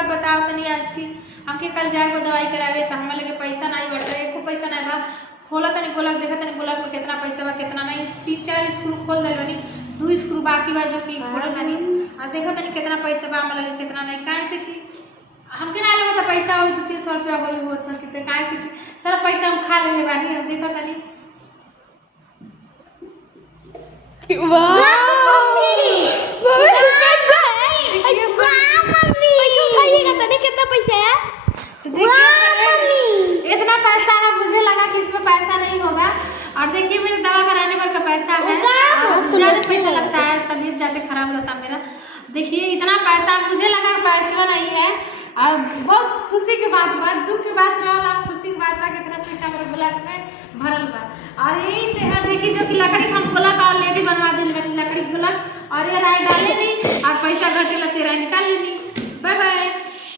बात बताओ तनी आज की हमके कल जाए को दवाई करावे तो हमारे लगे पैसा नहीं बढ़ता, एको पैसा नहीं बा। खोला तनी गोलक, देखा तनी गोलक में कितना पैसा बा कितना नहीं। 3-4 स्क्रू खोल दिल बनी, 2 स्क्रू बाकी बा जो कि खोला तनी और देखा तनी कितना पैसा बा हमारे लगे कितना नहीं। काहे से कि हमके ना लगा था पैसा हो 200-300 रुपया हो सकती है। काहे से कि सारा पैसा हम खा लेले बानी। अब देखा तनी कितना पैसा है तो देखिए इतना पैसा है, मुझे लगा कि इसमें पैसा नहीं होगा। और देखिए मेरे दवा कराने पर का पैसा है, ज़्यादा पैसा लगता है, तबीयत ज़्यादा खराब रहता मेरा। देखिए इतना पैसा, मुझे लगा पैसा नहीं है और बहुत खुशी की बात बा, दुख की बात रहा, खुशी की बात बा कितना पैसा मेरे ब्लड में भरल बा। और यही से है देखिए जो कि लकड़ी हम गोलक ऑलरेडी बनवा दिल बनी, लकड़ी गोलक और ये राय डाले नहीं